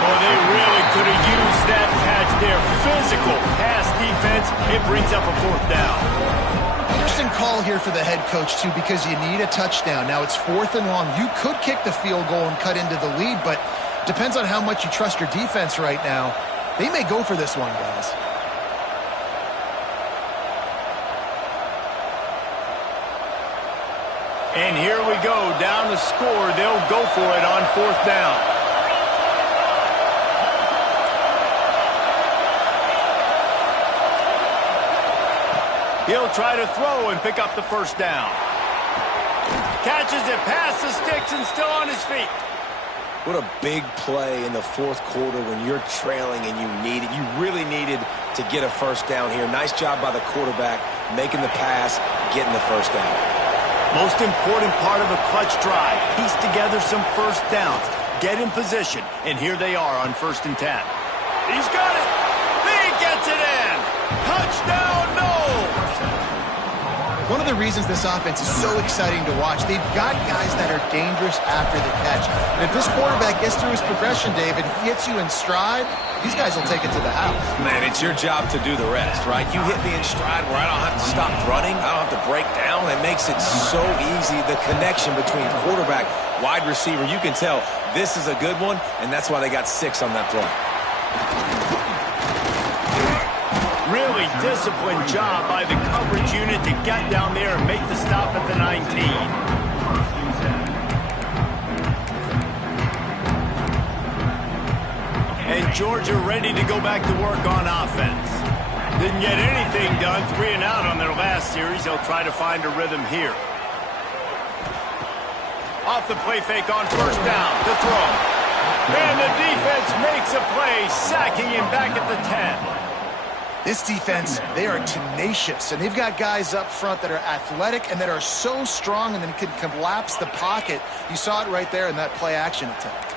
Oh, they really could have used that catch there. Physical pass defense. It brings up a 4th down. Interesting call here for the head coach, too, because you need a touchdown. Now it's 4th and long. You could kick the field goal and cut into the lead, but depends on how much you trust your defense right now. They may go for this one, guys. And here we go, down to score. They'll go for it on 4th down. He'll try to throw and pick up the first down. Catches it past the sticks and still on his feet. What a big play in the 4th quarter when you're trailing and you really needed to get a first down here. Nice job by the quarterback, making the pass, getting the first down. Most important part of a clutch drive. Piece together some first downs. Get in position. And here they are on 1st and 10. He's got it. He gets it in. Touchdown, no. one of the reasons this offense is so exciting to watch. They've got guys that are dangerous after the catch. And if this quarterback gets through his progression, David, hits you in stride, these guys will take it to the house. Man, it's your job to do the rest, right? You hit me in stride where I don't have to stop running. I don't have to break down. It makes it so easy. The connection between quarterback, wide receiver, you can tell this is a good one, and that's why they got 6 on that play. Really disciplined job by the coverage unit to get down there and make the stop at the 19. And Georgia ready to go back to work on offense. Didn't get anything done, 3 and out on their last series. They'll try to find a rhythm here. Off the play fake on first down, to throw. And the defense makes a play, sacking him back at the 10. This defense, they are tenacious, and they've got guys up front that are athletic and that are so strong and then can collapse the pocket. You saw it right there in that play-action attempt.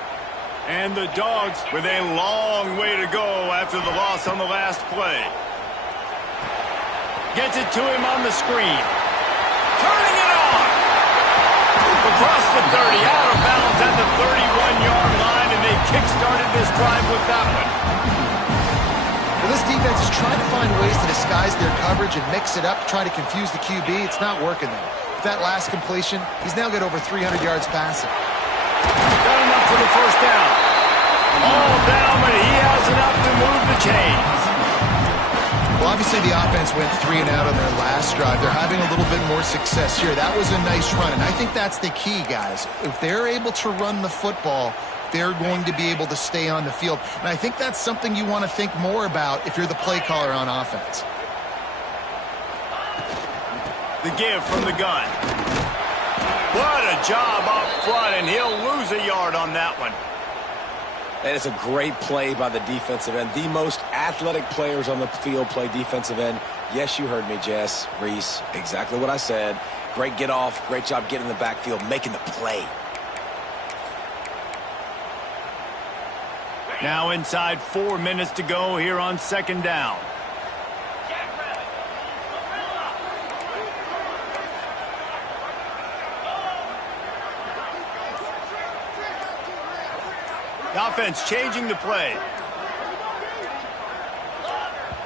And the Dogs with a long way to go after the loss on the last play. Gets it to him on the screen. Turning it on! Across the 30, out of bounds at the 31-yard line, and they kick-started this drive with that one. Well, this defense is trying to find ways to disguise their coverage and mix it up to try to confuse the QB. It's not working, though. With that last completion, he's now got over 300 yards passing. Got enough for the first down. All down, but he has enough to move the chains. Well, obviously the offense went 3 and out on their last drive. They're having a little bit more success here. That was a nice run, and I think that's the key, guys. If they're able to run the football, they're going to be able to stay on the field. And I think that's something you want to think more about if you're the play caller on offense. The give from the gun. What a job up front, and he'll lose a yard on that one. And it's a great play by the defensive end. The most athletic players on the field play defensive end. Yes, you heard me, Jess, Reese. Exactly what I said. Great get off. Great job getting in the backfield, making the play. Now inside 4 minutes to go here on second down. The offense changing the play.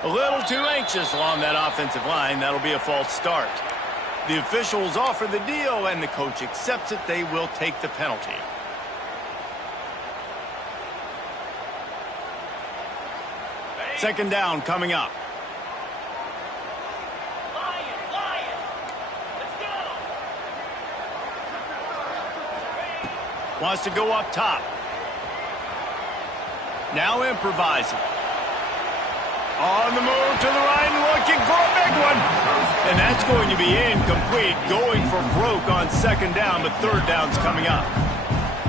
A little too anxious along that offensive line. That'll be a false start. The officials offer the deal, and the coach accepts it. They will take the penalty. Second down coming up. Wants to go up top. Now improvising. On the move to the right, looking for a big one. And that's going to be incomplete. Going for broke on second down, but third down's coming up.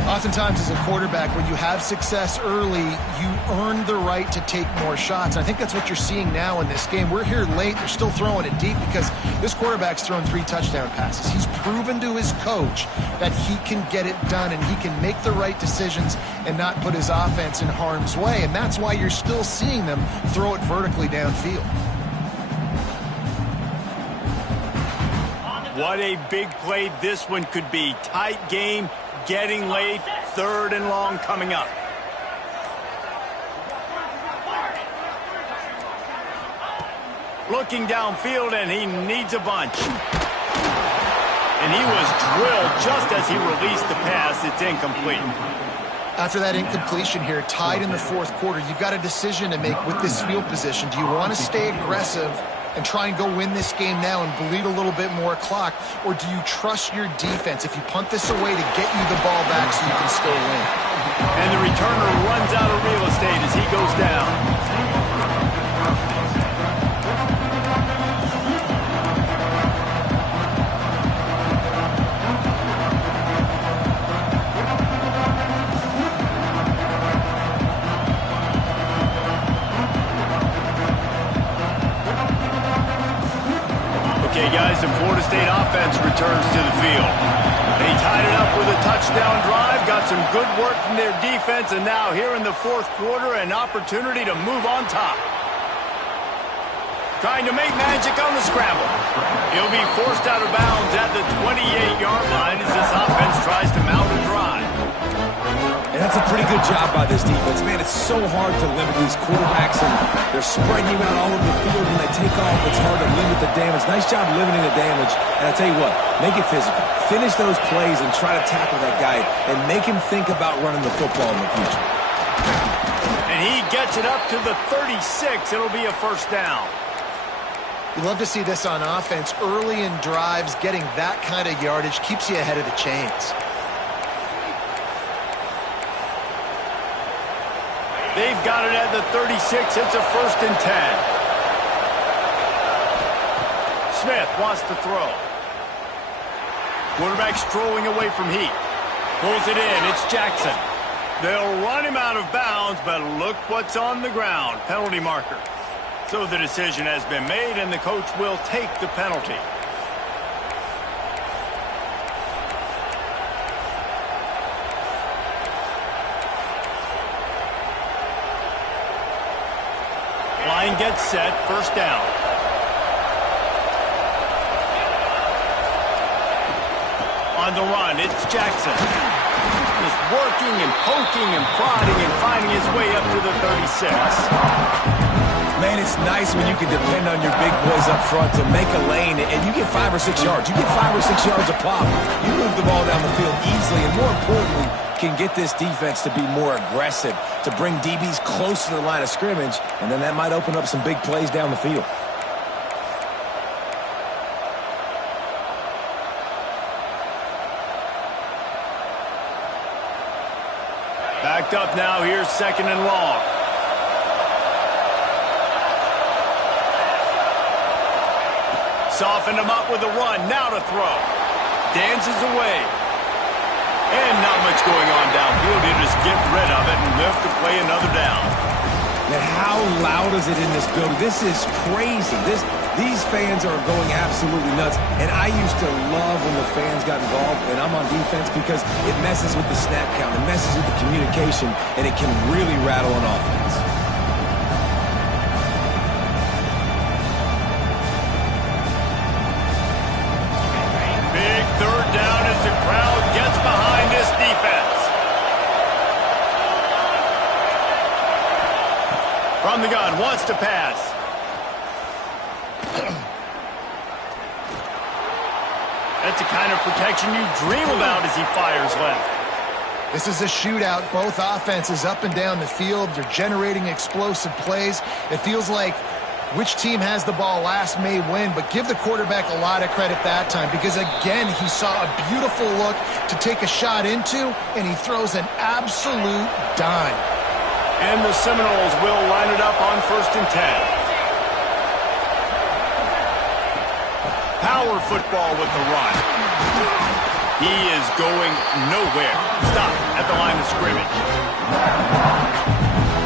Oftentimes as a quarterback, when you have success early, you earn the right to take more shots. I think that's what you're seeing now in this game. We're here late. They're still throwing it deep because this quarterback's thrown 3 touchdown passes. He's proven to his coach that he can get it done and he can make the right decisions and not put his offense in harm's way. And that's why you're still seeing them throw it vertically downfield. What a big play this one could be. Tight game. Getting late, third and long coming up. Looking downfield, and he needs a bunch. And he was drilled just as he released the pass. It's incomplete. After that incompletion here, tied in the fourth quarter, you've got a decision to make with this field position. Do you want to stay aggressive and try and go win this game now and bleed a little bit more clock? Or do you trust your defense if you punt this away to get you the ball back so you can still win? And the returner runs out of real estate as he goes down. Guys, the Florida State offense returns to the field. They tied it up with a touchdown drive, got some good work from their defense, and now here in the fourth quarter, an opportunity to move on top. Trying to make magic on the scramble. He'll be forced out of bounds at the 28-yard line as this offense tries to mount a drive. And that's a pretty good job by this defense. Man, it's so hard to limit these quarterbacks, and they're spreading you out all over the field. When they take off, it's hard to limit the damage. Nice job limiting the damage. And I tell you what, make it physical. Finish those plays and try to tackle that guy and make him think about running the football in the future. And he gets it up to the 36. It'll be a first down. You love to see this on offense. Early in drives, getting that kind of yardage keeps you ahead of the chains. They've got it at the 36. It's a first and 10. Smith wants to throw. Quarterback strolling away from Heath. Pulls it in. It's Jackson. They'll run him out of bounds, but look what's on the ground. Penalty marker. So the decision has been made, and the coach will take the penalty. Line gets set, first down. On the run, it's Jackson. Just working and poking and prodding and finding his way up to the 36. Man, it's nice when you can depend on your big boys up front to make a lane, and you get 5 or 6 yards. You get 5 or 6 yards a pop. You move the ball down the field easily, and more importantly, can get this defense to be more aggressive, to bring DBs close to the line of scrimmage, and then that might open up some big plays down the field. Backed up now, here's second and long. Softened him up with a run, now to throw. Dances away. And not much going on downfield. He'll just get rid of it and live to play another down. Man, how loud is it in this building? This is crazy. These fans are going absolutely nuts. And I used to love when the fans got involved, and I'm on defense because it messes with the snap count. It messes with the communication, and it can really rattle an offense. Big third down as the crowd gets behind this defense. From the gun, wants to pass. That's the kind of protection you dream about as he fires left. This is a shootout. Both offenses up and down the field. They're generating explosive plays. It feels like which team has the ball last may win, but give the quarterback a lot of credit that time because, again, he saw a beautiful look to take a shot into, and he throws an absolute dime. And the Seminoles will line it up on first and 10. Power football with the run. He is going nowhere. Stop at the line of scrimmage.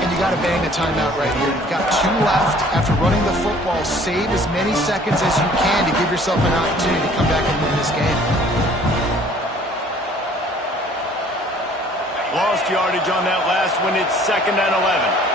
And you got to bang a timeout right here. You've got 2 left. After running the football, save as many seconds as you can to give yourself an opportunity to come back and win this game. Lost yardage on that last one. It's second and 11.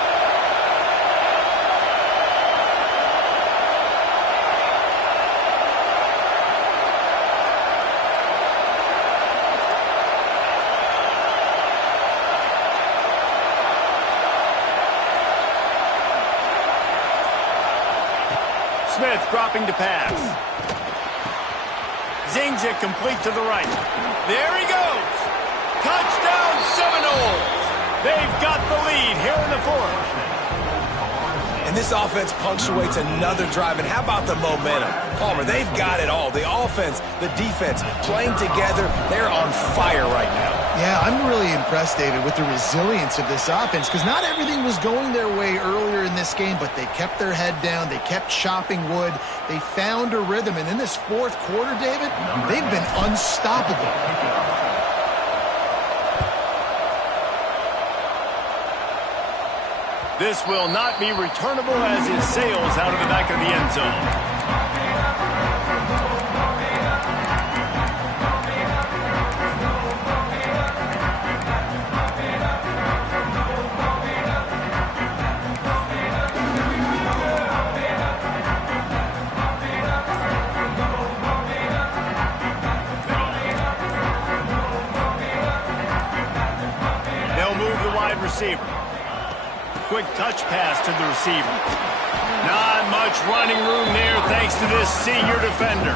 Smith dropping to pass. Zings it complete to the right. There he goes. Touchdown Seminoles. They've got the lead here in the fourth. And this offense punctuates another drive. And how about the momentum? Palmer, they've got it all. The offense, the defense, playing together. They're on fire right now. Yeah, I'm really impressed, David, with the resilience of this offense because not everything was going their way earlier in this game, but they kept their head down. They kept chopping wood. They found a rhythm. And in this fourth quarter, David, they've been unstoppable. This will not be returnable as it sails out of the back of the end zone. receiver. Quick touch pass to the receiver. Not much running room there thanks to this senior defender.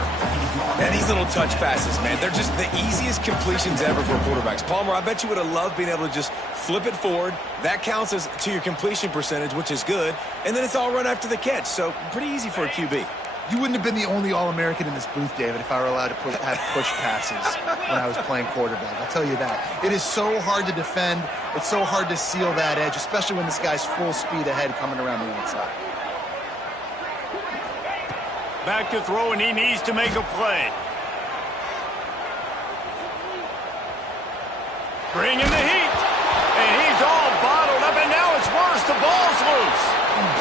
And these little touch passes, man, they're just the easiest completions ever for quarterbacks. Palmer, I bet you would have loved being able to just flip it forward. That counts as to your completion percentage, which is good. And then it's all run after the catch, so pretty easy for a QB. You wouldn't have been the only All-American in this booth, David, if I were allowed to have push passes when I was playing quarterback. I'll tell you that. It is so hard to defend. It's so hard to seal that edge, especially when this guy's full speed ahead coming around the outside. Back to throw, and he needs to make a play. Bring in the heat. And he's all bottled up, and now it's worse. The ball's loose.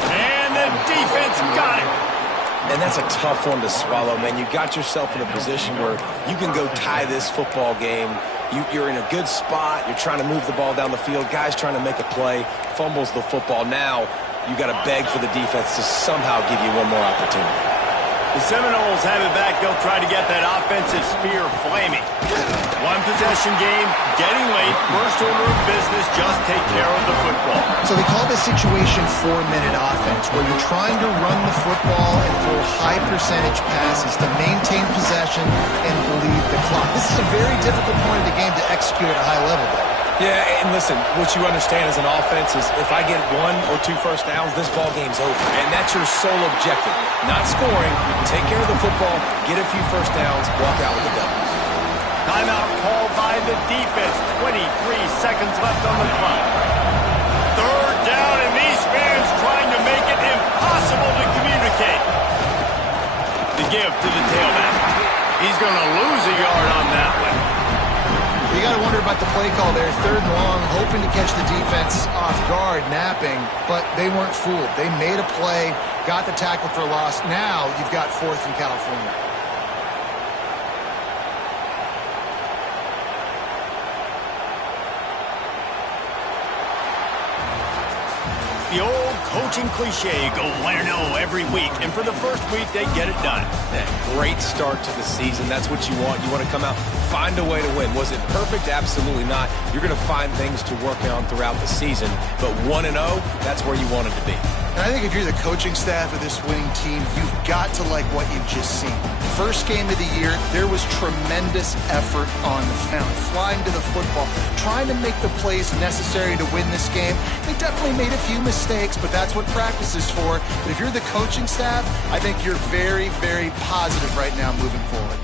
And the defense got it. And that's a tough one to swallow, man. You got yourself in a position where you can go tie this football game. You're in a good spot. You're trying to move the ball down the field. Guy's trying to make a play, fumbles the football. Now you got to beg for the defense to somehow give you one more opportunity. The Seminoles have it back. They'll try to get that offensive spear flaming. One possession game, getting late. First order of business, just take care of the football. So they call this situation 4-minute offense, where you're trying to run the football and throw high percentage passes to maintain possession and bleed the clock. This is a very difficult point of the game to execute at a high level, though. Yeah, and listen, what you understand as an offense is if I get 1 or 2 first downs, this ball game's over. And that's your sole objective. Not scoring, take care of the football, get a few first downs, walk out with the W. Timeout called by the defense. 23 seconds left on the clock. Third down, and these fans trying to make it impossible to communicate. The give to the tailback. He's going to lose a yard on that one. You got to wonder about the play call there. 3rd and long, hoping to catch the defense off guard, napping, but they weren't fooled. They made a play, got the tackle for loss. Now you've got 4th in California. The old coaching cliche, go win or no every week. And for the first week, they get it done. Great start to the season. That's what you want. You want to come out, find a way to win. Was it perfect? Absolutely not. You're going to find things to work on throughout the season. But 1-0, that's where you want it to be. And I think if you're the coaching staff of this winning team, you've got to like what you've just seen. First game of the year, there was tremendous effort on the mound, flying to the football, trying to make the plays necessary to win this game. They definitely made a few mistakes, but that's what practice is for. But if you're the coaching staff, I think you're very, very positive right now moving forward.